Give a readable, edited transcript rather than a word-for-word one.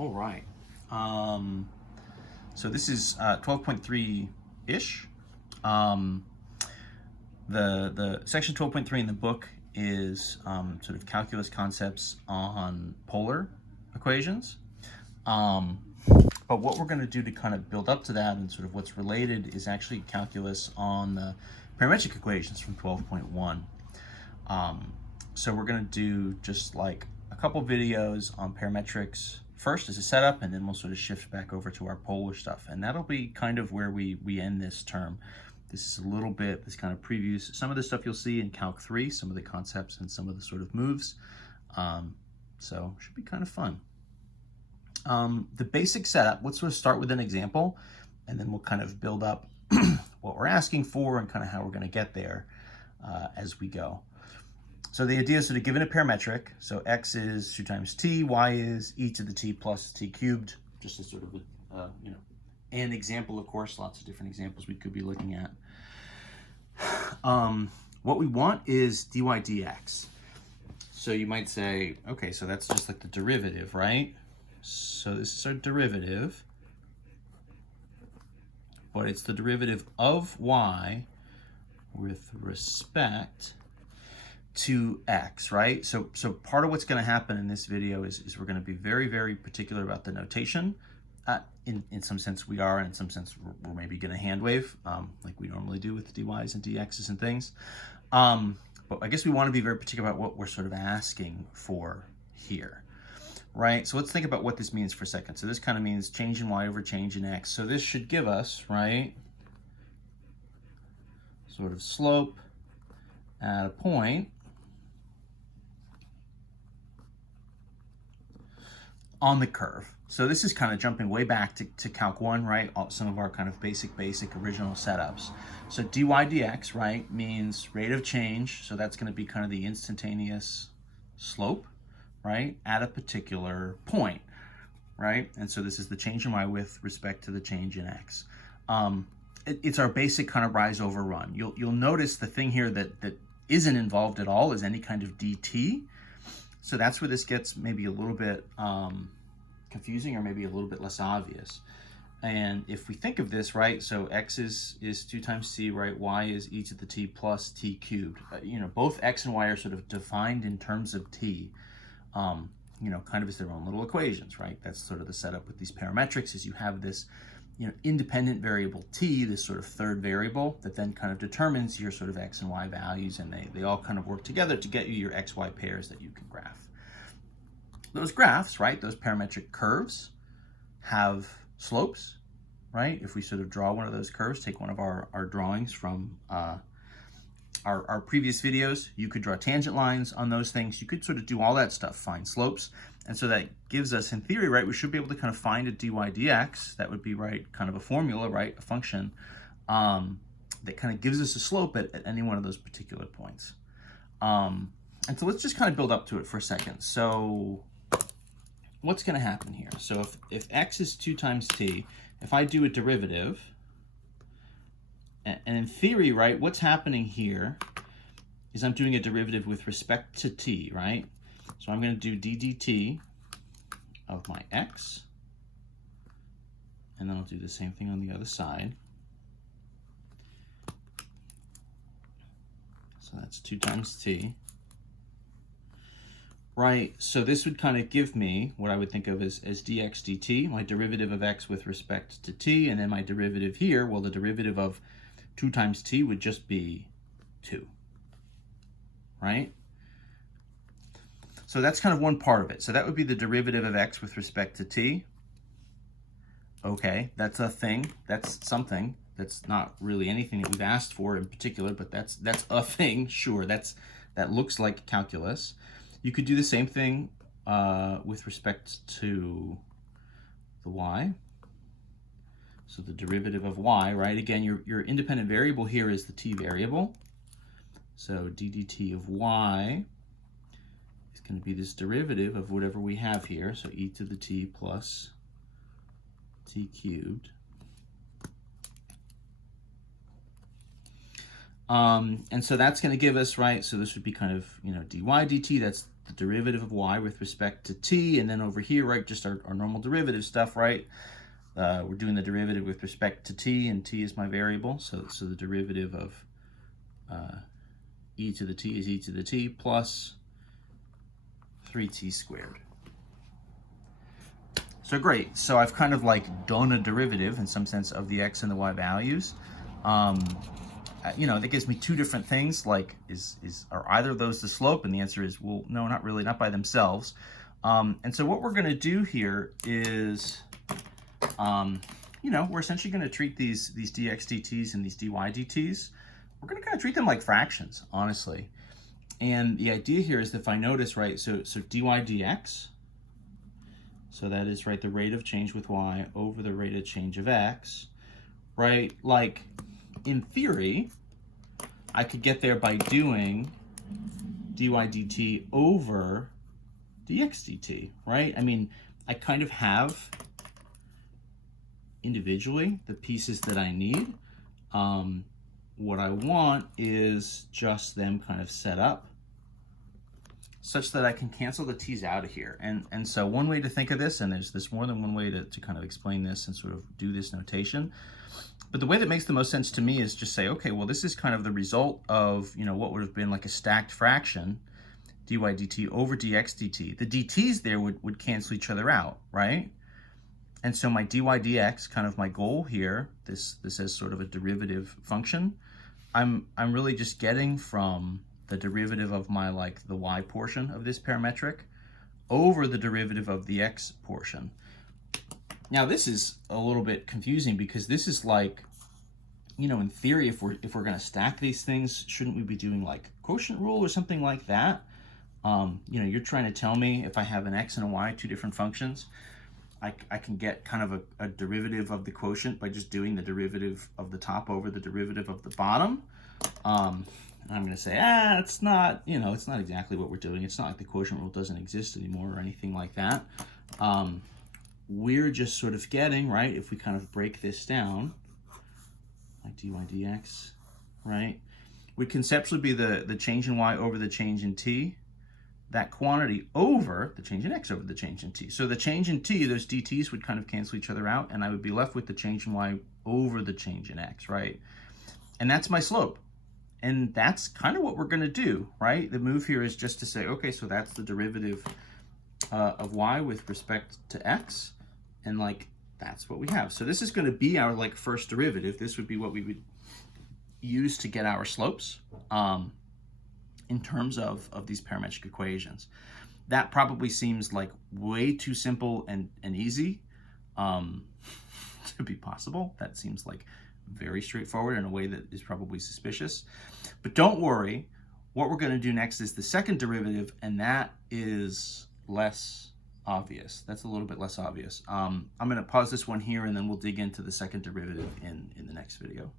All right. So this is 12.3-ish. The section 12.3 in the book is sort of calculus concepts on polar equations. But what we're going to do to kind of build up to that and sort of what's related is actually calculus on the parametric equations from 12.1. So we're going to do just like a couple videos on parametrics first as a setup, and then we'll sort of shift back over to our polar stuff. And that'll be kind of where we end this term. This is a little bit, this kind of previews some of the stuff you'll see in Calc 3, some of the concepts and some of the sort of moves. So it should be kind of fun. The basic setup, let's sort of start with an example, and then we'll kind of build up what we're asking for and kind of how we're going to get there as we go. So the idea is sort of given a parametric, so x is 2 times t, y is e to the t plus t cubed, just as sort of an example, of course, lots of different examples we could be looking at. What we want is dy dx. So you might say, okay, so that's just like the derivative, right? So this is our derivative, but it's the derivative of y with respect to x, right? So part of what's going to happen in this video is we're going to be very, very particular about the notation. In some sense we are, and in some sense we're maybe going to hand wave like we normally do with the dy's and dx's and things. But I guess we want to be very particular about what we're sort of asking for here, right? So let's think about what this means for a second. So this kind of means change in y over change in x. So this should give us, right, sort of slope at a point on the curve. So this is kind of jumping way back to Calc 1, right? Some of our kind of basic original setups. So dy dx, right, means rate of change. So that's going to be kind of the instantaneous slope, right, at a particular point, right? And so this is the change in y with respect to the change in x. It's our basic kind of rise over run. You'll notice the thing here that isn't involved at all is any kind of dt. So that's where this gets maybe a little bit confusing or maybe a little bit less obvious. And if we think of this, right, so x is 2 times t, right, y is e to the t plus t cubed. Both x and y are sort of defined in terms of t, kind of as their own little equations, right? That's sort of the setup with these parametrics, is you have this independent variable t, this sort of third variable that then kind of determines your sort of x and y values, and they all kind of work together to get you your xy pairs that you can graph. Those graphs, right, those parametric curves have slopes, right? If we sort of draw one of those curves, take one of our drawings from our previous videos, you could draw tangent lines on those things. You could sort of do all that stuff, find slopes. And so that gives us, in theory, right, we should be able to kind of find a dy dx. That would be, right, kind of a formula, right, a function that kind of gives us a slope at any one of those particular points. And so let's just kind of build up to it for a second. So what's going to happen here? So if x is 2 times t, if I do a derivative, and in theory, right, what's happening here is I'm doing a derivative with respect to t, right? So I'm going to do d dt of my x, and then I'll do the same thing on the other side. So that's 2 times t. Right, so this would kind of give me what I would think of as dx dt, my derivative of x with respect to t, and then my derivative here, well, the derivative of 2 times t would just be 2, right? So that's kind of one part of it. So that would be the derivative of x with respect to t. Okay, that's a thing, that's something. That's not really anything that we've asked for in particular, but that's a thing, sure, that looks like calculus. You could do the same thing with respect to the y. So the derivative of y, right? Again, your independent variable here is the t variable. So d dt of y is going to be this derivative of whatever we have here. So e to the t plus t cubed. And so that's going to give us, right, so this would be kind of, dy dt, that's the derivative of y with respect to t, and then over here, right, just our normal derivative stuff, right? We're doing the derivative with respect to t, and t is my variable, so the derivative of e to the t is e to the t plus 3t squared. So great, so I've kind of like done a derivative in some sense of the x and the y values. You know, that gives me two different things, like are either of those the slope? And the answer is, well, no, not really, not by themselves. And so what we're gonna do here is, you know, we're essentially gonna treat these dx dt's and these dy dt's, we're gonna kind of treat them like fractions, honestly. And the idea here is that if I notice, right, so dy dx, so that is, right, the rate of change with y over the rate of change of x, right? Like, in theory, I could get there by doing dy dt over dx dt, right? I mean, I kind of have individually the pieces that I need. What I want is just them kind of set up such that I can cancel the t's out of here. And so one way to think of this, and there's more than one way to kind of explain this and sort of do this notation, but the way that makes the most sense to me is just say, okay, well, this is kind of the result of, you know, what would have been like a stacked fraction, dy dt over dx dt. The dt's there would cancel each other out, right? And so my dy dx, kind of my goal here, this is sort of a derivative function. I'm really just getting from the derivative of my, like, the y portion of this parametric over the derivative of the x portion. Now this is a little bit confusing because this is like, you know, in theory, if we're going to stack these things, shouldn't we be doing like quotient rule or something like that? You know, you're trying to tell me if I have an x and a y, two different functions, I can get kind of a derivative of the quotient by just doing the derivative of the top over the derivative of the bottom. And I'm going to say, it's not, you know, it's not exactly what we're doing. It's not like the quotient rule doesn't exist anymore or anything like that. We're just sort of getting, right, if we kind of break this down, like dy dx, right, would conceptually be the change in y over the change in t, that quantity over the change in x over the change in t. So the change in t, those dt's would kind of cancel each other out, and I would be left with the change in y over the change in x, right? And that's my slope. And that's kind of what we're going to do, right? The move here is just to say, okay, so that's the derivative of y with respect to x, and like that's what we have. So this is going to be our like first derivative. This would be what we would use to get our slopes in terms of these parametric equations. That probably seems like way too simple and easy to be possible. That seems like very straightforward in a way that is probably suspicious. But don't worry, what we're going to do next is the second derivative, and that is less obvious. That's a little bit less obvious. I'm going to pause this one here, and then we'll dig into the second derivative in the next video.